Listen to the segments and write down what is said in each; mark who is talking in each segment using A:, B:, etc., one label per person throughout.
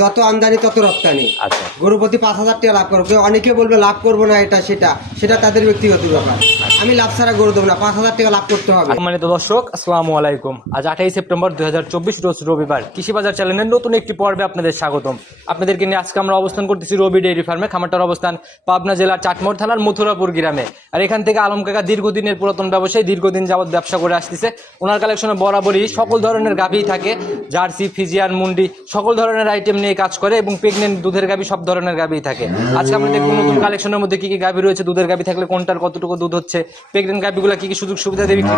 A: যত আমদানি তত রপ্তানি।
B: আচ্ছা।
A: গরু প্রতি পাঁচ হাজার টাকা লাভ করব অনেকে বলবে লাভ করব না এটা সেটা। সেটা তাদের ব্যক্তিগত ব্যাপার। আমি লাভ ছাড়া গরু দেবো না, পাঁচ হাজার টাকা লাভ করতে হবে।
B: সম্মানিত দর্শক, আসসালামু আলাইকুম। আজ আঠাই সেপ্টেম্বর দুই হাজার চব্বিশ, রোজ রবিবার। কৃষি বাজার চ্যানেলের নতুন একটি পর্বে আপনাদের স্বাগতম। আপনাদেরকে নিয়ে আজকে আমরা অবস্থান করতেছি রবি ডেইরি ফার্মে, খামারটার অবস্থান পাবনা জেলার চাটমোড় থানার মথুরাপুর গ্রামে। আর এখান থেকে আলম কাকা দীর্ঘদিনের পুরাতন ব্যবসায়ী, দীর্ঘদিন যাবত ব্যবসা করে আসতেছে। ওনার কালেকশনে বরাবরই সকল ধরনের গাভী থাকে। জার্সি, ফিজিয়ান, মুন্ডি, সকল ধরনের আইটেম নিয়ে কাজ করে এবং প্রেগনেন্ট দুধের গাভী সব ধরনের গাভী থাকে। আজকে আমরা দেখব নতুন কালেকশনের মধ্যে কি কি গাভী রয়েছে, দুধের গাভী থাকলে কোনটার কতটুকু দুধ হচ্ছে প্রেগনেন্ট গাভিগুলো কি কি সুযোগ সুবিধা দেবে, কি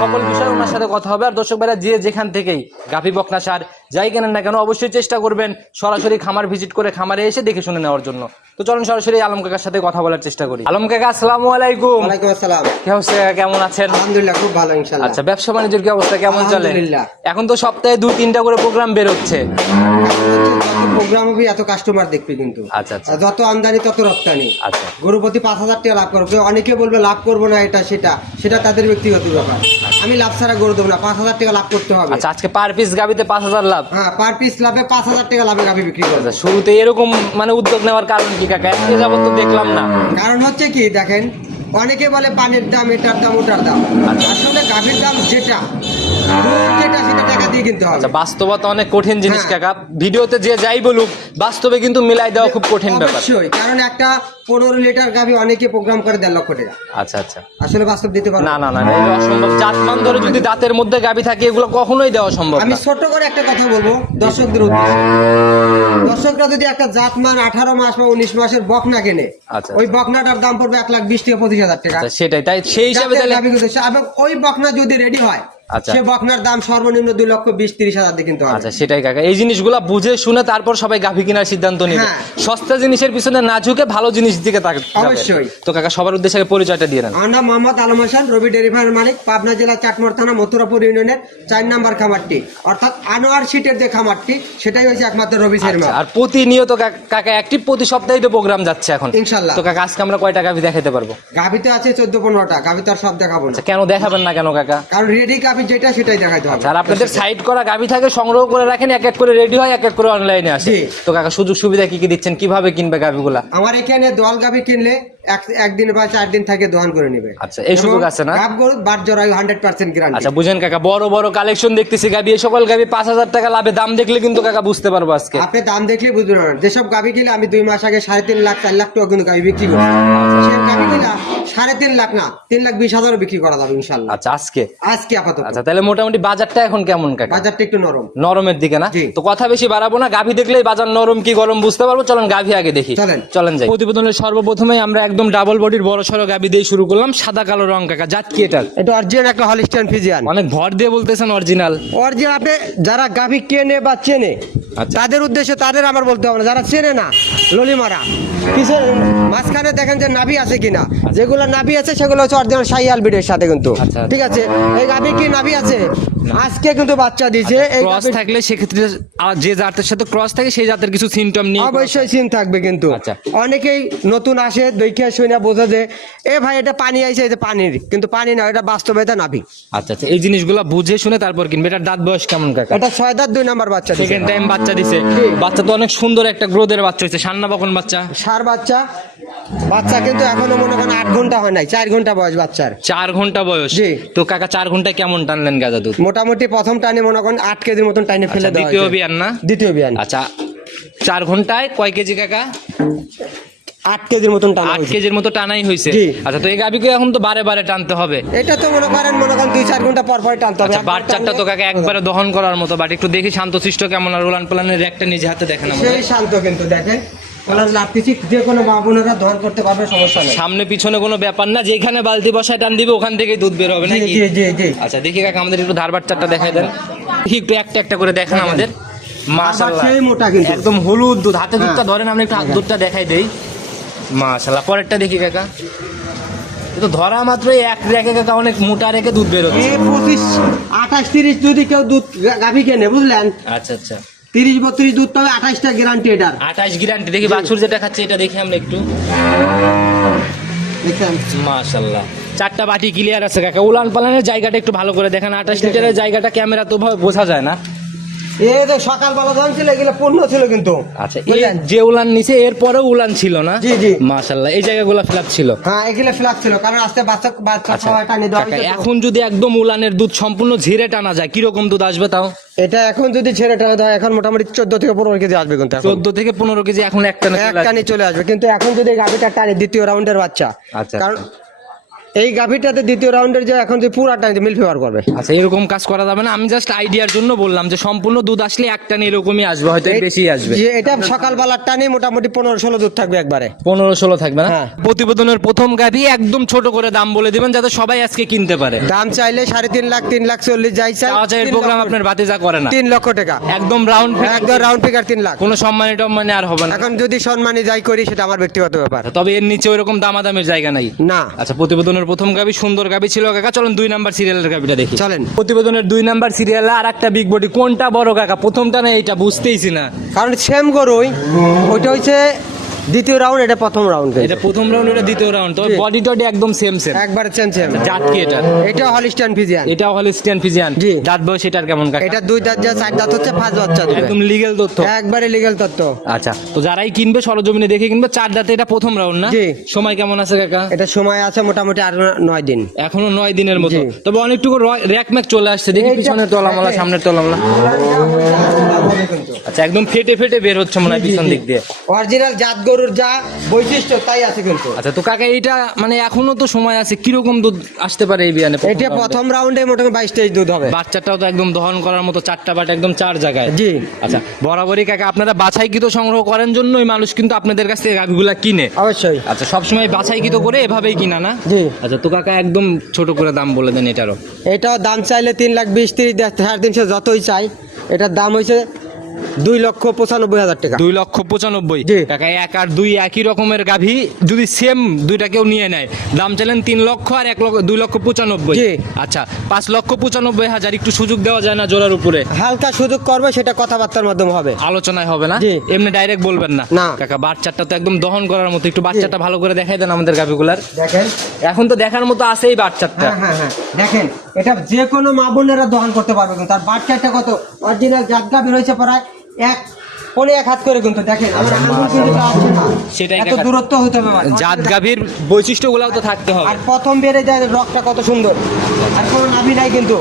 B: সকল বিষয়ে ওনার সাথে কথা হবে। আর দর্শক ভাইরা, যে যেখান থেকেই গাভি বকনা সার যাই কেনেন না কেন অবশ্যই চেষ্টা করবেন সরাসরি খামার ভিজিট করে খামারে এসে দেখে শুনে নেওয়ার জন্য। তো চলুন সরাসরি আলম কাকার সাথে কথা বলার চেষ্টা করি। আলম কাকা আসসালামু আলাইকুম।
A: ওয়ালাইকুম আসসালাম।
B: কি অবস্থা কেমন আছেন?
A: আলহামদুলিল্লাহ খুব ভালো ইনশাল্লাহ
B: আচ্ছা ব্যবসা বাণিজ্যের কি অবস্থা কেমন চলে? এখন তো সপ্তাহে দুই তিনটা করে প্রোগ্রাম বের হচ্ছে
A: প্রোগ্রাম হবে এত কাস্টমার দেখবে কিন্তু।
B: আচ্ছা আচ্ছা।
A: যত আমদানি তত রপ্তানি।
B: আচ্ছা।
A: গরু প্রতি পাঁচ হাজার টাকা লাভ করব অনেকে বলবে লাভ করব না এটা সেটা। সেটা তাদের ব্যক্তিগত ব্যাপার। আমি লাভ ছাড়া গরু দেবো না পাঁচ হাজার টাকা লাভ করতে হবে।
B: আচ্ছা আজকে পার পিস গাবিতে পাঁচ হাজার লাভ?
A: হ্যাঁ পার পিস লাভে পাঁচ হাজার টাকা লাভে গাভি বিক্রি করবে।
B: আচ্ছা শুরুতে এরকম মানে উদ্যোগ নেওয়ার কারণ কি কাকা? এত যাবত তো দেখলাম না।
A: কারণ হচ্ছে কি দেখেন অনেকে বলে পানির দাম এটার দাম ওটার দাম।
B: আচ্ছা।
A: আসলে গাভীর দাম যেটা যেটা সেটা টাকা দিয়ে কিনতে হবে।
B: আচ্ছা বাস্তবতা অনেক কঠিন জিনিস
A: হ্যাঁ।
B: কাকা। ভিডিওতে যে যাই বলুক বাস্তবে কিন্তু মিলাই দেওয়া খুব কঠিন ব্যাপার।
A: অবশ্যই কারণ একটা পনেরো লিটার গাভী অনেকে প্রোগ্রাম করে দেড় লক্ষ টাকা।
B: আচ্ছা আচ্ছা।
A: আসলে বাস্তব দিতে পারব
B: না। না না এটা অসম্ভব। জাতমান ধরে যদি দাঁতের মধ্যে গাবি থাকে এগুলো কখনোই দেওয়া সম্ভব
A: আমি ছোট করে একটা কথা বলব দর্শকদের উদ্দেশ্যে। দর্শকরা যদি একটা জাতমান আঠারো মাস বা উনিশ মাসের বকনা কেনে
B: আচ্ছা।
A: ওই বকনাটার দাম পড়বে এক লাখ বিশ থেকে পঁচিশ হাজার টাকা।
B: আচ্ছা, সেটাই। তাই সেই হিসাবে তাহলে
A: গাভী ওই বকনা যদি রেডি হয়
B: আচ্ছা।
A: সে বকনার দাম সর্বনিম্ন দুই লক্ষ বিশ তিরিশ হাজার দিয়ে কিনতে
B: আচ্ছা সেটাই কাকা। এই জিনিসগুলো বুঝে শুনে তারপর সবাই গাভী কেনার সিদ্ধান্ত নেবে।
A: হ্যাঁ।
B: সস্তা জিনিসের পিছনে না ঝুঁকে ভালো জিনিস দিকে তাক-।
A: অবশ্যই।
B: তো কাকা সবার উদ্দেশ্যে পরিচয়টা দিয়ে
A: আমার মোহাম্মদ আলম হাসান রবি ফার্মের মালিক পাবনা জেলা চাটমোড় থানা মথুরাপুর ইউনিয়নের চার নাম্বার খামারটি। অর্থাৎ আনোয়ার সিটের যে খামারটি সেটাই হচ্ছে একমাত্র রবি শর্মা
B: আচ্ছা, আর প্রতিনিয়ত কাকা একটি প্রতি সপ্তাহে তো প্রোগ্রাম যাচ্ছে এখন।
A: ইনশাল্লাহ।
B: তো কাকা আজকে আমরা কয়টা গাভী দেখাতে পারব?
A: গাভিতে আছে চোদ্দ পনেরোটা গাভি তো আর সব দেখাবো না।
B: আচ্ছা কেন দেখাবেন না কেন কাকা?
A: কারণ রেডি গাভি যেটা সেটাই দেখাইতে হবে।
B: আচ্ছা, আর আপনাদের সাইড করা গাভী থাকে সংগ্রহ করে রাখেন এক এক করে রেডি হয় এক এক করে অনলাইনে আসে। তো কাকা সুযোগ সুবিধা কি কি দিচ্ছেন? কীভাবে কিনবে গাভীগুলা?
A: আমার এখানে দোয়াল গাভি কিনলে একদিন বা চার দিন থেকে করে নেবে।
B: আচ্ছা, এই সুযোগ আছে না?
A: গাভ গরু জরায়ু হান্ড্রেড পার্সেন্ট গ্যারান্টি
B: আচ্ছা বুঝেন কাকা বড় বড় কালেকশন দেখতেছি গাভী এই সকল গাভী পাঁচ হাজার টাকা লাভে দাম দেখলে কিন্তু কাকা বুঝতে পারব আজকে।
A: আপনি দাম দেখলে বুঝতে পারবেন যেসব গাভি কিনে আমি দুই মাস আগে সাড়ে তিন লাখ চার লাখ টাকা কিন্তু গাভি বিক্রি করছি সে গাভি কিনা সাড়ে তিন লাখ না তিন লাখ বিশ হাজারও বিক্রি করা যাবে ইনশাল্লাহ
B: আচ্ছা আজকে?
A: আজকে আপাতত।
B: আচ্ছা তাহলে মোটামুটি বাজারটা এখন কেমন কাকা?
A: বাজারটা একটু নরম।
B: নরমের দিকে না? তো কথা বেশি বাড়াবো না গাভী দেখলেই বাজার নরম কি গরম বুঝতে পারব চলেন গাভী আগে দেখি।
A: চলেন।
B: চলেন যাই। প্রতিবেদনের সর্বপ্রথমে আমরা একদম ডাবল বডির বড় সড়ো গাভী দিয়ে শুরু করলাম সাদা কালো রং কাকা জাত কি এটার?
A: এটা অরিজিনাল একটা হলিস্টান ফিজিয়ান
B: অনেক ভর দিয়ে বলতেছেন অরিজিনাল।
A: অরিজিনাল আপনি যারা গাভি কেনে বা চেনে
B: আচ্ছা।
A: তাদের উদ্দেশ্যে তাদের আমার বলতে হবে না যারা চেনে না ললিমারা। কিছু মাঝখানে দেখেন যে নাভি আছে কিনা যেগুলো নাভি আছে সেগুলো হচ্ছে অরিজিনাল শাহিয়াল বিডের সাথে কিন্তু।
B: আচ্ছা।
A: ঠিক আছে? এই গাভি কি নাভি আছে? আজকে কিন্তু বাচ্চা দিয়েছে। এই
B: ক্রস থাকলে সেক্ষেত্রে আর যে জাতের সাথে ক্রস থাকে সেই জাতের কিছু সিমটম নিয়ে
A: অবশ্যই সিন থাকবে কিন্তু।
B: আচ্ছা।
A: অনেকেই নতুন আসে দেখে শুনে বোঝা যে এ ভাই এটা পানি আইছে এটা পানির। কিন্তু পানি না এটা বাস্তবে এটা নাভি।
B: আচ্ছা আচ্ছা এই জিনিসগুলো বুঝে শুনে তারপর কিনবে। এটার দাঁত বয়স কেমন কাকা?
A: এটা ছয় দাঁত দুই নাম্বার বাচ্চা দিছে।
B: সেকেন্ড টাইম বাচ্চা দিছে। বাচ্চা তো অনেক সুন্দর একটা গ্রোথের বাচ্চা হয়েছে। সান্না বকন বাচ্চা?
A: সার বাচ্চা। বাচ্চা কিন্তু এখনও মনে করেন আট ঘণ্টা হয় নাই চার ঘণ্টা বয়স বাচ্চার।
B: চার ঘণ্টা বয়স?
A: জি।
B: তো কাকা চার ঘন্টায় কেমন টানলেন গাজা দুধ?
A: মোটামুটি প্রথম টানে মনে করেন আট কেজির মতন ফেলে
B: আচ্ছা,
A: দেওয়া
B: দ্বিতীয়। বিয়ান না?
A: দ্বিতীয় বিয়ান।
B: আচ্ছা চার ঘন্টায় কয় কেজি কাকা?
A: আট কেজির মতন টানা
B: আট কেজির মতো টানাই হয়েছে? আচ্ছা তো এই গাবিকে এখন তো বারে বারে টানতে হবে।
A: এটা তো মনে করেন মনে করেন দুই চার ঘণ্টা পর পর টানতে হবে।
B: আচ্ছা বাচ্চাটা তো কাকা একবারে দহন করার মতো বাট একটু দেখি শান্তশিষ্ট কেমন আর উলান পালানের একটা নিজে হাতে দেখেন
A: সেই শান্ত কিন্তু দেখেন। ওনার লাফতেছি যে কোনো মা বোনেরা দহন করতে পারবে সমস্যা নেই।
B: সামনে পিছনে কোনো ব্যাপার না যেখানে বালতি বসায় টান দিবে ওখান থেকেই দুধ বের হবে
A: জি জি জি
B: আচ্ছা দেখি কাকা আমাদের একটু ধার বাচ্চাটা দেখাই দেন। দেখি একটু একটা একটা করে দেখান আমাদের। মাশাআল্লাহ।
A: মোটা কিন্তু।
B: একদম হলুদ দুধ। হাতে দুধটা
A: হ্যাঁ।
B: ধরেন আমরা একটু হাত দুধটা দেখাই দেই। মাশাআল্লাহ পরেরটা দেখি কাকা। তো ধরা মাত্রই এক রেখে কাকা অনেক মোটা রেখে দুধ বের হচ্ছে।
A: পঁচিশ আঠাশ তিরিশ যদি কেউ দুধ গাভী কেনে বুঝলেন?
B: আচ্ছা আচ্ছা।
A: তিরিশ বত্রিশ দুধ তবে আঠাশটা গ্যারান্টি এটার।
B: আঠাশ গ্যারান্টি দেখি বাছুর যেটা খাচ্ছে এটা দেখি আমরা একটু। মাশাল্লাহ চারটা বাটি ক্লিয়ার আছে কাকা। উলান পালানের জায়গাটা একটু ভালো করে দেখেন আঠাশ লিটারের জায়গাটা ক্যামেরা তো ভাবে বোঝা যায় না।
A: সকালবেলা ছিল এগুলো পূর্ণ ছিল কিন্তু।
B: আচ্ছা এই যে উলান নিচে এরপরেও উলান ছিল না?
A: জি, জি।
B: মাশাল্লাহ এই জায়গাগুলো ফ্ল্যাপ ছিল।
A: হ্যাঁ এগুলো ছিল কারণ আস্তে বাচ্চা বাচ্চা
B: আচ্ছা
A: খাওয়া টানি দেওয়া।
B: এখন যদি একদম উলানের দুধ সম্পূর্ণ ঝিরে টানা যায় কীরকম দুধ আসবে তাও?
A: এটা এখন যদি ছেড়ে টানা দেয় এখন মোটামুটি চোদ্দ থেকে পনেরো কেজি আসবে কিন্তু
B: চোদ্দ থেকে পনেরো কেজি এখন একটা
A: এক টানি চলে আসবে কিন্তু এখন যদি গাভিটা টানি দ্বিতীয় রাউন্ডের বাচ্চা।
B: আচ্ছা।
A: কারণ এই গাভিটাতে দ্বিতীয় রাউন্ডের যে এখন যে পুরা টানি মিল ফেভার করবে।
B: আচ্ছা এরকম কাজ করা যাবে না। আমি জাস্ট আইডিয়ার জন্য বললাম যে সম্পূর্ণ দুধ আসলে একটা এরকমই আসবে হয়তো বেশি আসবে।
A: যে এটা সকালবেলার টানি মোটামুটি পনেরো ষোলো দুধ থাকবে একবারে।
B: পনেরো ষোলো থাকবে না?
A: হ্যাঁ।
B: প্রতিবেদনের প্রথম গাভি একদম ছোট করে দাম বলে দিবেন যাতে সবাই আজকে কিনতে পারে।
A: দাম চাইলে সাড়ে তিন লাখ তিন লাখ চল্লিশ যাই চাই।
B: চাই
A: তিন
B: প্রোগ্রাম আপনার বাতিজা করে না।
A: তিন লক্ষ টাকা।
B: একদম রাউন্ড
A: একদম রাউন্ড ফিগার তিন লাখ।
B: কোনো সম্মানী টম্মানি আর হবে না।
A: এখন যদি সম্মানী যাই করি সেটা আমার ব্যক্তিগত ব্যাপার।
B: তবে এর নিচে ওইরকম দামাদামের জায়গা নাই।
A: না।
B: আচ্ছা প্রতিবেদনের প্রথম গাবি সুন্দর গাবি ছিল কাকা। চলেন দুই নাম্বার সিরিয়ালের গাবিটা দেখি।
A: চলেন।
B: প্রতিবেদনের দুই নাম্বার সিরিয়ালে আর একটা বিগ বডি কোনটা বড় কাকা? প্রথমটা না এটা বুঝতেইছি না।
A: কারণ সেম গরুই ওইটা হচ্ছে দ্বিতীয় রাউন্ড এটা প্রথম রাউন্ড
B: এটা প্রথম রাউন্ড এটা দ্বিতীয় রাউন্ড তবে বডি টডি একদম সেম সেম
A: একবার সেম
B: জাত কি এটা।
A: এটা হলিস্টান ফিজিয়ান
B: এটা হলো স্ট্যান ফিজিয়ান
A: জি।
B: দাঁত বয়স এটার কেমন কাকা?
A: এটা দুই দাঁত যা চার দাঁত হচ্ছে পাঁচ বাচ্চা দেবে।
B: একদম লিগেল তথ্য।
A: একবারে লিগেল তত্ত্ব
B: আচ্ছা তো যারাই কিনবে সরজমিনে দেখে কিনবে চার দাঁতে এটা প্রথম রাউন্ড না?
A: জি।
B: সময় কেমন আছে কাকা?
A: এটা সময় আছে মোটামুটি আর নয় দিন।
B: এখনও নয় দিনের মতো। তবে অনেকটুকু র্যাক ম্যাক চলে আসছে। দেখি পিছনের তলামালা সামনের তলামালা। আচ্ছা একদম ফেটে ফেটে বের হচ্ছে মনে হয় পিছন দিক দিয়ে।
A: অরিজিনাল জাত গরুর যা বৈশিষ্ট্য তাই আছে কিন্তু।
B: আচ্ছা তো কাকা এইটা মানে এখনও তো সময় আছে কীরকম দুধ আসতে পারে এই বিয়ানে
A: এটা প্রথম রাউন্ডে মোটামুটি বাইশ তেইশ দুধ হবে।
B: বাচ্চাটাও তো একদম দহন করার মতো চারটা বাট একদম চার জায়গায়।
A: জি।
B: আচ্ছা বরাবরই কাকা আপনারা বাছাই বাছাইকৃত সংগ্রহ করেন জন্যই মানুষ কিন্তু আপনাদের কাছ থেকে গাভিগুলা কিনে।
A: অবশ্যই।
B: আচ্ছা সবসময় বাছাইকৃত করে এভাবেই কিনা না?
A: জি।
B: আচ্ছা তো কাকা একদম ছোট করে দাম বলে দেন এটারও।
A: এটাও দাম চাইলে তিন লাখ বিশ তিরিশ সাড়ে তিনশো যতই চাই এটার দাম হয়েছে দুই লক্ষ পঁচানব্বই হাজার টাকা।
B: দুই লক্ষ পঁচানব্বই। কাকা এক আর দুই একই রকমের গাভী যদি সেম দুইটা কেউ নিয়ে নেয় দাম চাইলেন তিন লক্ষ আর এক লক্ষ দুই লক্ষ পঁচানব্বই। আচ্ছা পাঁচ লক্ষ পঁচানব্বই হাজার একটু সুযোগ দেওয়া যায় না জোড়ার উপরে?
A: হালকা সুযোগ করবে সেটা কথাবার্তার মাধ্যমে হবে।
B: আলোচনায় হবে না। এমনি ডাইরেক্ট বলবেন না।
A: না।
B: কাকা বাচ্চাটা তো একদম দহন করার মতো একটু বাচ্চাটা ভালো করে দেখাই দেন আমাদের গাভিগুলার।
A: দেখেন।
B: এখন তো দেখার মতো আছেই বাচ্চাটা।
A: হ্যাঁ হ্যাঁ হ্যাঁ। দেখেন এটা যে কোনো মা বোনেরা দহন করতে পারবে তার বাচ্চাটা কত? অরিজিনাল জাতগা বের হয়েছে প্রায় এক পনে এক হাত করে কিন্তু দেখেন।
B: সেটাই
A: এত দূরত্ব হতে হবে।
B: জাত গাভীর বৈশিষ্ট্যগুলাও তো থাকতে হবে।
A: আর প্রথম বেড়ে যায় রকটা কত সুন্দর। আর কোনো নাভি নাই কিন্তু।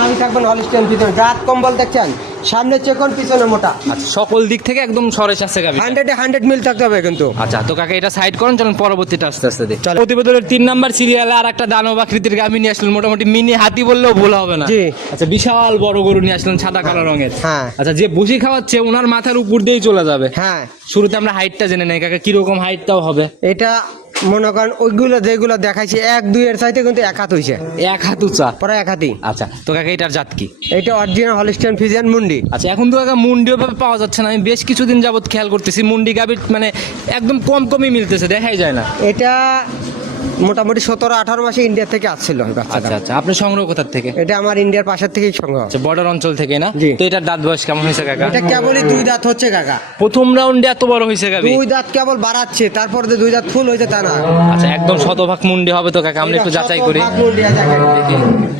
A: নাভি থাকবে হলিস্টেন পিছনে জাত কম্বল দেখছেন? সামনে চেকন পিছনে মোটা।
B: আচ্ছা সকল দিক থেকে একদম সরেস আছে গাভী
A: হান্ড্রেডে হান্ড্রেড মিল থাকতে হবে কিন্তু।
B: আচ্ছা তো কাকা এটা সাইড করেন চলুন পরবর্তীটা আস্তে আস্তে দিই
A: চলো।
B: প্রতিবেদনের তিন নাম্বার সিরিয়ালে আর একটা দানব আকৃতির গাভী নিয়ে আসলেন মোটামুটি মিনি হাতি বললেও ভুল হবে না।
A: জি।
B: আচ্ছা বিশাল বড় গরু নিয়ে আসলেন সাদা কালো রঙের।
A: হ্যাঁ।
B: আচ্ছা যে বসি খাওয়াচ্ছে ওনার মাথার উপর দিয়েই চলে যাবে।
A: হ্যাঁ।
B: শুরুতে আমরা হাইটটা জেনে নেই কাকা কীরকম হাইটটাও হবে?
A: এটা মনে করেন ওইগুলো যেগুলো দেখাইছে এক দুই এর চাইতে কিন্তু এক হাত হয়েছে
B: এক হাত উঁচা?
A: পরে এক হাতই।
B: আচ্ছা তো কাকা এটার জাত কি?
A: এটা অরিজিনাল হলিস্টেন ফিজিয়ান মুন্ডি।
B: আচ্ছা এখন তো কাকা মুন্ডিও ভাবে পাওয়া যাচ্ছে না। আমি বেশ কিছুদিন যাবত খেয়াল করতেছি মুন্ডি গাবিট মানে একদম কম কমই মিলতেছে দেখাই যায় না।
A: এটা মোটামুটি সতেরো আঠারো মাসে ইন্ডিয়া থেকে আসছিল
B: আচ্ছা আচ্ছা। আপনি সংগ্রহ কোথার থেকে?
A: এটা আমার ইন্ডিয়ার পাশের থেকেই সংগ্রহ।
B: আচ্ছা বর্ডার অঞ্চল থেকে না? তো এটার দাঁত বয়স কেমন হয়েছে কাকা?
A: এটা কেবলই দুই দাঁত হচ্ছে কাকা।
B: প্রথম রাউন্ডে এত বড় হয়েছে গাবি
A: দুই দাঁত কেবল বাড়াচ্ছে তারপর যে দুই দাঁত ফুল হয়েছে তা না।
B: আচ্ছা একদম শতভাগ মুন্ডি হবে তো কাকা? আমরা একটু যাচাই করি।
A: মুন্ডি।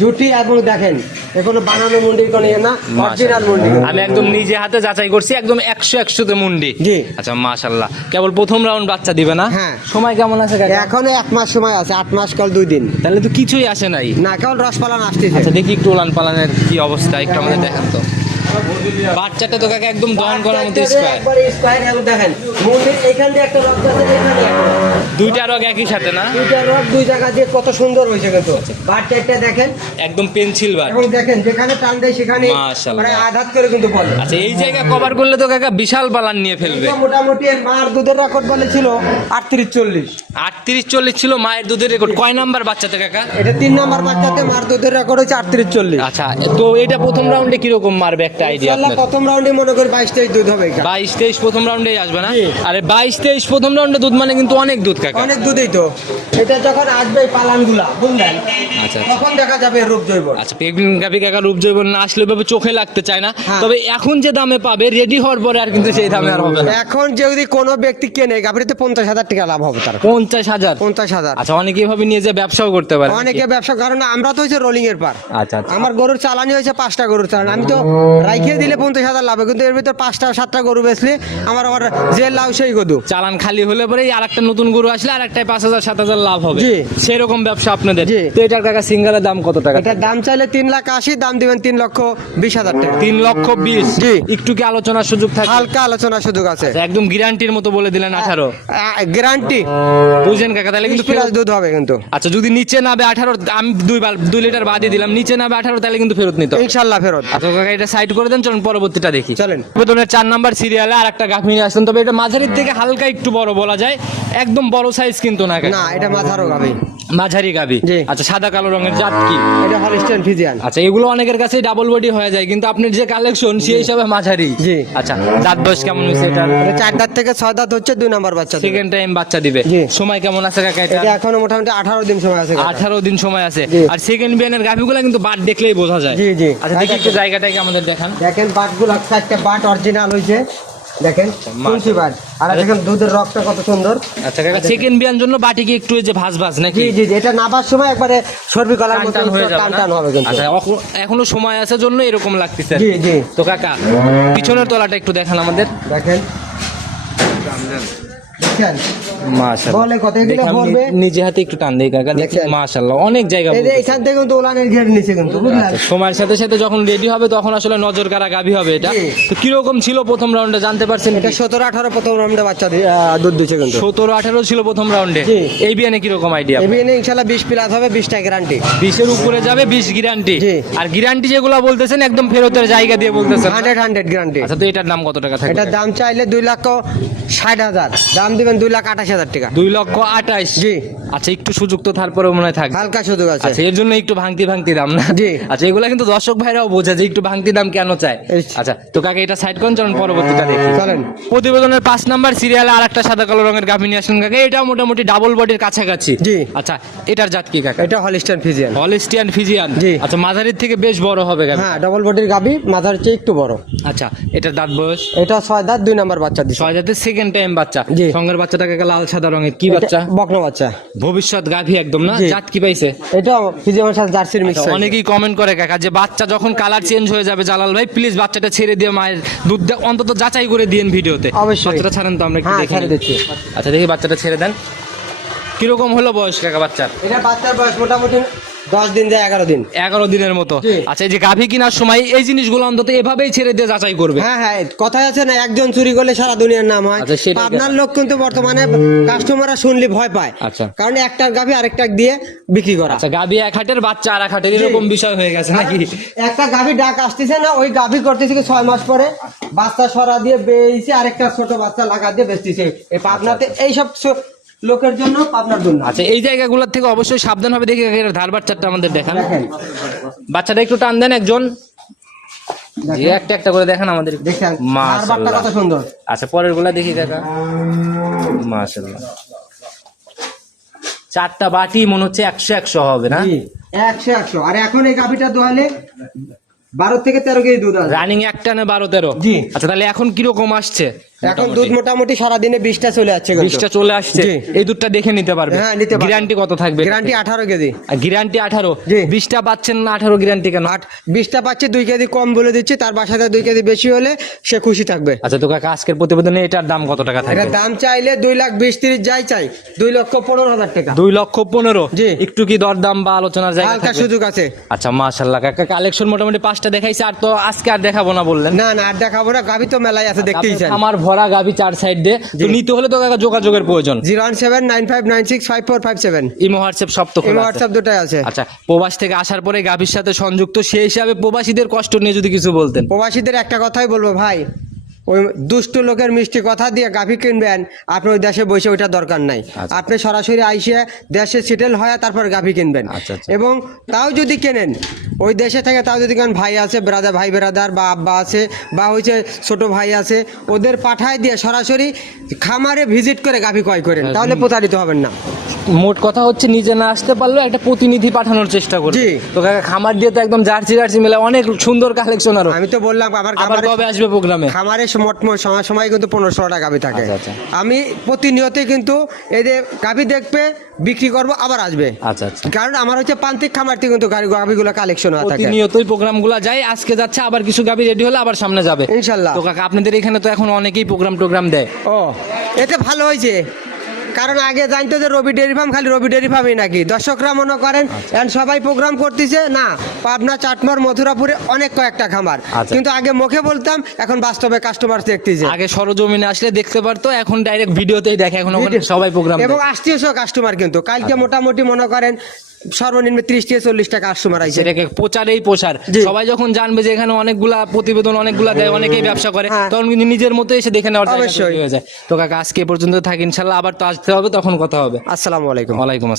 A: জুটি এবং দেখেন এখনও বানানো মুন্ডির কোনো ইয়ে না অরিজিনাল মুন্ডি।
B: আমি একদম নিজে হাতে যাচাই করছি একদম একশো একশোতে মুন্ডি। আচ্ছা মাশাল্লাহ কেবল প্রথম রাউন্ড বাচ্চা দিবে না?
A: হ্যাঁ।
B: সময় কেমন আছে কাকা?
A: এখনও এক মাস সময় আছে আট মাস কাল দুই দিন।
B: তাহলে তো কিছুই আসে নাই।
A: না কেবল রস পালন আসতেছে।
B: আচ্ছা দেখি একটু উলান পালানের কি অবস্থা একটু আমাদের দেখান তো। বাচ্চাটা তো কাকা একদম দহন করার মতো স্কোয়ার
A: একবারে স্কোয়ার এবং দেখেন। মুন্ডির এইখান দিয়ে একটা রক্ত আছে এখানে
B: দুইটা রগ একই সাথে না?
A: দুইটা রড দুই জায়গা দিয়ে কত সুন্দর হয়েছে কিন্তু। বাচ্চাটা দেখেন।
B: একদম পেন্সিল বার।
A: এবং দেখেন যেখানে টান দেয় সেখানে। প্রায় আঘাত করে কিন্তু বলে।
B: আচ্ছা এই জায়গা কভার করলে তো কাকা বিশাল বালান নিয়ে ফেলবে।
A: মোটামুটি মার দুধের রেকর্ড বলেছিল আটত্রিশ চল্লিশ।
B: আটত্রিশ চল্লিশ ছিল মায়ের দুধের রেকর্ড কয় নাম্বার বাচ্চাতে কাকা?
A: এটা তিন নাম্বার বাচ্চাতে মার দুধের রেকর্ড হচ্ছে আটত্রিশ চল্লিশ।
B: আচ্ছা তো এটা প্রথম রাউন্ডে কীরকম মারবে একটা আইডিয়া আপনার।
A: প্রথম রাউন্ডে মনে করি বাইশ তেইশ দুধ হবে এটা।
B: বাইশ তেইশ প্রথম রাউন্ডে আসবে না? আরে বাইশ তেইশ প্রথম রাউন্ডে দুধ মানে কিন্তু অনেক দুধ কাকা।
A: অনেক দুধই তো। এটা যখন আসবে পালানগুলা বুঝলেন?
B: আচ্ছা আচ্ছা।
A: তখন দেখা যাবে রূপ জৈব।
B: আচ্ছা কাকা রূপ জৈবন না আসলে ভাবে চোখে লাগতে চায় না।
A: হ্যাঁ।
B: তবে এখন যে দামে পাবে রেডি হওয়ার পরে আর কিন্তু সেই দামে আর হবে না।
A: এখন যদি কোনো ব্যক্তি কেনে গাভীতে পঞ্চাশ হাজার টাকা লাভ হবে তার।
B: পঞ্চাশ হাজার?
A: পঞ্চাশ হাজার।
B: আচ্ছা অনেকে এভাবে নিয়ে যে ব্যবসাও করতে পারে
A: অনেকে ব্যবসা কারণ আমরা তো হচ্ছে রোলিং এর পার
B: আচ্ছা আচ্ছা।
A: আমার গরুর চালানি হয়েছে পাঁচটা গরুর চালান। আমি তো রাইখে দিলে পঞ্চাশ হাজার লাভ কিন্তু এর ভিতর পাঁচটা সাতটা গরু বেচলে আমার আমার যে লাভ সেই গদু
B: চালান খালি হলে পরে আর একটা নতুন গরু আসলে আর পাঁচ হাজার সাত হাজার লাভ হবে। সেরকম ব্যবসা আপনাদের। তো এটার সিঙ্গেলের দাম কত টাকা?
A: এটার দাম চাইলে তিন লাখ আশি দাম দিবেন তিন লক্ষ বিশ হাজার টাকা।
B: তিন লক্ষ বিশ?
A: জি।
B: একটু কি আলোচনার সুযোগ থাকে?
A: হালকা আলোচনার সুযোগ আছে।
B: আচ্ছা, একদম গ্যারান্টির মতো বলে দিলেন আঠারো।
A: গ্যারান্টি
B: বুঝেন কাকা তাহলে কিন্তু
A: প্লাস দুধ হবে কিন্তু।
B: আচ্ছা যদি নিচে নাবে আঠারো আমি দুই দুই লিটার বাদই দিলাম নিচে নাবে আঠারো তাহলে কিন্তু ফেরত নিত
A: ইনশাল্লাহ ফেরত।
B: আচ্ছা কাকা এটা সাইড করে দেন চলুন পরবর্তীটা দেখি।
A: চলেন।
B: প্রথমে চার নাম্বার সিরিয়ালে আর একটা গাভী নিয়ে আসলেন তবে এটা মাঝারির থেকে হালকা একটু বড় বলা যায়। একদম বড় সাইজ কিন্তু না
A: না এটা মাথারও গাভী
B: মাঝারি
A: জি।
B: আচ্ছা সাদা কালো রঙের জাত কি?
A: এটা হলিস্টেন ফিজিয়ান
B: আচ্ছা এগুলো অনেকের কাছে ডাবল বডি হয়ে যায় কিন্তু আপনার যে কালেকশন সেই হিসাবে মাঝারি।
A: জি।
B: আচ্ছা দাঁত বয়স কেমন হয়েছে এটা
A: চার দাঁত থেকে ছয় দাঁত হচ্ছে দুই নম্বর বাচ্চা
B: সেকেন্ড টাইম বাচ্চা দিবে। সময় কেমন আছে কাকা এটা?
A: এখনও মোটামুটি আঠারো দিন সময় আছে কাকা।
B: আঠারো দিন সময় আছে। আর সেকেন্ড বিয়ানের গাভিগুলো কিন্তু বাদ দেখলেই বোঝা যায়।
A: জি, জি।
B: আচ্ছা দেখি একটু জায়গাটাকে আমাদের দেখান।
A: দেখেন বাটগুলো চারটে বাট অরিজিনাল হয়েছে দেখেন তুলসী বাট। আর দেখেন দুধের রকটা কত সুন্দর।
B: আচ্ছা কাকা সেকেন্ড বিয়ান জন্য বাটি কি একটু এই যে ভাজ ভাজ নাকি?
A: জি জি এটা নাবার সময় একবারে সর্বি কলার মতো
B: টান হয়ে যাবে
A: টান হবে কিন্তু।
B: আচ্ছা এখনও সময় আছে জন্য এরকম লাগতেছে।
A: জি জি।
B: তো কাকা পিছনের তলাটা একটু দেখান আমাদের।
A: দেখেন। দেখছেন
B: মাশাআল্লাহ।
A: বলে কত এগুলো
B: দেখি নিজে হাতে একটু টান দিই কাকা মাশাআল্লাহ অনেক জায়গা
A: এই যে
B: পড়বে।
A: এখান থেকে কিন্তু ওলানের ঘের নিচে কিন্তু বুঝলেন?
B: আচ্ছা, সময়ের সাথে সাথে যখন রেডি হবে তখন আসলে নজর কারা হবে এটা।
A: জি।
B: তো কীরকম ছিল প্রথম রাউন্ডে জানতে পারছেন
A: এটা প্রথম রাউন্ডে বাচ্চা দুধ কিন্তু।
B: সতেরো আঠারো ছিল প্রথম রাউন্ডে এই বিয়ানে আইডিয়া
A: বিশ প্লাস হবে বিশটা গ্যারান্টি
B: বিশের উপরে যাবে বিশ গ্যারান্টি আর গ্যারান্টি যেগুলো বলতেছেন একদম ফেরতের জায়গা দিয়ে বলতেছেন
A: হান্ড্রেড হান্ড্রেড গ্যারান্টি
B: আচ্ছা তো এটার দাম কত টাকা থাকে
A: এটার দাম চাইলে দুই লক্ষ ষাট হাজার। দাম দিবেন দুই লাখ আঠাশ হাজার টাকা।
B: দুই লক্ষ আঠাশ।
A: জি।
B: আচ্ছা একটু সুযোগ তো তারপরে মনে হয় থাকবে
A: হালকা সুযোগ আছে।
B: আচ্ছা এর জন্য একটু ভাঙতি ভাঙতি দাম না?
A: জি।
B: আচ্ছা এগুলা কিন্তু দর্শক ভাইরাও বোঝে যে একটু ভাঙতি দাম কেন চায়। আচ্ছা তো কাকে এটা সাইড করুন? চলুন পরবর্তীটা দেখি।
A: চলেন।
B: প্রতিবেদনের পাঁচ নাম্বার সিরিয়ালে আর একটা সাদা কালো রঙের গাভী নিয়ে আসলেন কাকা। এটাও মোটামুটি ডাবল বডির কাছাকাছি।
A: জি।
B: আচ্ছা এটার জাত কি কাকা?
A: এটা হলিস্টান ফিজিয়ান
B: হলিস্টিয়ান ফিজিয়ান
A: জি।
B: আচ্ছা মাঝারির থেকে বেশ বড় হবে গাভী
A: হ্যাঁ ডবল বডির গাবি মাথার চেয়ে একটু বড়।
B: আচ্ছা এটার দাঁত বয়স?
A: এটা ছয় দাঁত দুই নাম্বার বাচ্চা
B: ছয় জাতের সেকেন্ড টাইম বাচ্চা।
A: জি।
B: সঙ্গের বাচ্চাটা কাকা লাল সাদা রঙের। কি বাচ্চা?
A: বকনা বাচ্চা।
B: ভবিষ্যৎ গাভী একদম না? জাত কি পাইছে?
A: এটা ফিজিওর সাথে জার্সির মিক্স
B: আচ্ছা, অনেকেই কমেন্ট করে কাকা যে বাচ্চা যখন কালার চেঞ্জ হয়ে যাবে জালাল ভাই প্লিজ বাচ্চাটা ছেড়ে দিয়ে মায়ের দুধ অন্তত যাচাই করে দিন ভিডিওতে।
A: অবশ্যই।
B: বাচ্চাটা ছাড়েন তো আমরা একটু দেখি
A: দেখে
B: আচ্ছা দেখি বাচ্চাটা ছেড়ে দেন। কীরকম হলো বয়স কাকা বাচ্চার?
A: এটা বাচ্চার বয়স মোটামুটি দশ দিন যায় এগারো দিন।
B: এগারো দিনের মতো। আচ্ছা এই যে গাভী কেনার সময় এই জিনিসগুলো অন্তত এভাবেই ছেড়ে দিয়ে যাচাই করবে?
A: হ্যাঁ হ্যাঁ কথায় আছে না একজন চুরি করলে সারা দুনিয়ার নাম হয়।
B: আচ্ছা,
A: আপনার লোক কিন্তু বর্তমানে কাস্টমাররা শুনলে ভয় পায়।
B: আচ্ছা।
A: কারণ একটার গাভি আরেকটা দিয়ে বিক্রি করা।
B: আচ্ছা গাভী এক হাটের বাচ্চা আর এক হাটের এরকম বিষয় হয়ে গেছে নাকি?
A: একটা গাভি ডাক আসতেছে না ওই গাভি করতেছে কি ছয় মাস পরে বাচ্চা সরা দিয়ে বেয়েছে আরেকটা ছোট বাচ্চা লাগা দিয়ে বেচতেছে। এই পাবনাতে এইসব লোকের জন্য পাবনার জন্য।
B: আচ্ছা এই জায়গাগুলোর থেকে অবশ্যই সাবধান হবে। দেখি ধার বাচ্চাটা আমাদের দেখান। বাচ্চাটা একটু টান দেন একজন। একটা একটা করে দেখান আমাদের। মাশাআল্লাহ।
A: কত সুন্দর।
B: আচ্ছা পরেরগুলা দেখি। কাকা মাশাআল্লাহ। চারটা বাটি মনে হচ্ছে একশো একশো হবে না?
A: একশো একশো। আর এখন এই গাভিটা দোয়ালে বারো থেকে তেরো কেজি দুধ
B: রানিং একটা না বারো তেরো।
A: জি।
B: আচ্ছা তাহলে এখন কীরকম আসছে?
A: এখন দুধ মোটামুটি সারাদিনে বিশটা চলে যাচ্ছে
B: বিশটা চলে আসছে। এই দুধটা দেখে নিতে পারবে।
A: হ্যাঁ, নিতে পারবে।
B: গ্যারান্টি কত থাকবে?
A: গ্যারান্টি আঠারো কেজি।
B: গ্যারান্টি আঠারো?
A: জি।
B: বিশটা পাচ্ছেন না আঠারো গ্যারান্টি কেন?
A: আট বিশটা পাচ্ছে দুই কেজি কম বলে দিচ্ছি তার বাসাতে দুই কেজি বেশি হলে সে খুশি থাকবে।
B: আচ্ছা তো কাকা আজকের প্রতিবেদনে এটার দাম কত টাকা
A: এটা
B: থাকবে?
A: দাম চাইলে দুই লাখ বিশ তিরিশ যাই চাই দুই লক্ষ পনেরো হাজার টাকা।
B: দুই লক্ষ পনেরো?
A: জি।
B: একটু কি দরদাম বা আলোচনার জায়গা
A: হালকা? সুযোগ আছে।
B: আচ্ছা মাশাল্লাহ কাকা কালেকশন মোটামুটি পাঁচটা দেখাইছে আর তো আজকে আর দেখাবো না বললেন।
A: না না আর দেখাবো না গাভি তো মেলায় আছে দেখতেই চান।
B: আমার ভরা গাভি চার সাইড দিয়ে। তো নিতে হলে তো কাকা যোগাযোগের প্রয়োজন।
A: Zero one seven nine five nine six five four five seven.
B: Imo WhatsApp সব তো ইমো।
A: হোয়াটসঅ্যাপ দুটাই আছে।
B: আচ্ছা প্রবাস থেকে আসার পরে গাভীর সাথে সংযুক্ত সেই হিসাবে প্রবাসীদের কষ্ট নিয়ে যদি কিছু বলতেন।
A: প্রবাসীদের একটা কথাই বলব ভাই ওই দুষ্ট লোকের মিষ্টি কথা দিয়ে গাভী কিনবেন আপনি ওই দেশে বসে ওইটা দরকার নাই।
B: আচ্ছা।
A: আপনি সরাসরি আইসে দেশে সেটেল হয় তারপর গাভী কিনবেন।
B: আচ্ছা, আচ্ছা।
A: এবং তাও যদি কেনেন ওই দেশে থেকে তাও যদি কেন ভাই আছে ব্রাদার ভাই ব্রাদার বা আব্বা আছে বা হচ্ছে ছোট ভাই আছে ওদের পাঠায় দিয়ে সরাসরি খামারে ভিজিট করে গাভী ক্রয় করেন তাহলে প্রতারিত হবেন না।
B: মোট কথা হচ্ছে নিজে না আসতে পারলেও একটা প্রতিনিধি পাঠানোর চেষ্টা করবে।
A: জি।
B: তো কাকা খামার দিয়ে তো একদম জার্সি জার্সি মিলে অনেক সুন্দর কালেকশন আরও।
A: আমি তো বললাম আমার খামারে
B: কবে আসবে প্রোগ্রামে
A: খামারে মোট মোট সময় সময় কিন্তু পনেরোশোটা গাভী থাকে।
B: আচ্ছা, আচ্ছা।
A: আমি প্রতিনিয়তই কিন্তু এদের গাভী দেখবে বিক্রি করব আবার আসবে।
B: আচ্ছা আচ্ছা।
A: কারণ আমার হচ্ছে প্রান্তিক খামার থেকে কিন্তু গাভীগুলো কালেকশন হয়ে থাকে।
B: প্রতিনিয়তই প্রোগ্রামগুলো যায় আজকে যাচ্ছে আবার কিছু গাবি রেডি হলে আবার সামনে যাবে।
A: ইনশাল্লাহ।
B: তো কাকা আপনাদের এখানে তো এখন অনেকেই প্রোগ্রাম টোগ্রাম দেয়।
A: ও এতে ভালো হয়েছে। কারণ আগে জানতো যে রবি ডেরি ফার্ম খালি রবি ডেরি ফার্মই নাকি। দর্শকরা মনে করেন। সবাই প্রোগ্রাম করতেছে না পাবনা চাটমার মথুরাপুরে অনেক কয়েকটা খামার।
B: আচ্ছা।
A: কিন্তু আগে মুখে বলতাম এখন বাস্তবে কাস্টমার দেখতেছে
B: আগে সরজমিনে আসলে দেখতে পারতো এখন ডাইরেক্ট ভিডিওতেই দেখে এখন ওখানে সবাই প্রোগ্রাম
A: এবং আসতেছে কাস্টমার কিন্তু। কালকে মোটামুটি মনে করেন সর্বনিম্ন ত্রিশ থেকে চল্লিশটা কাস্টমার আছে
B: সেটাকে প্রচারেই প্রচার সবাই যখন জানবে যে এখানে অনেকগুলা প্রতিবেদন অনেকগুলা দেয় অনেকেই ব্যবসা করে
A: হ্যাঁ।
B: তখন কিন্তু নিজের মতো এসে দেখে নেওয়ার
A: অবশ্যই।
B: হয়ে যায়। তো কাকা আজকে পর্যন্ত থাকি ইনশাল্লাহ আবার তো আসতে হবে তখন কথা হবে।
A: আসসালামু আলাইকুম।
B: ওয়ালাইকুম আসসালাম।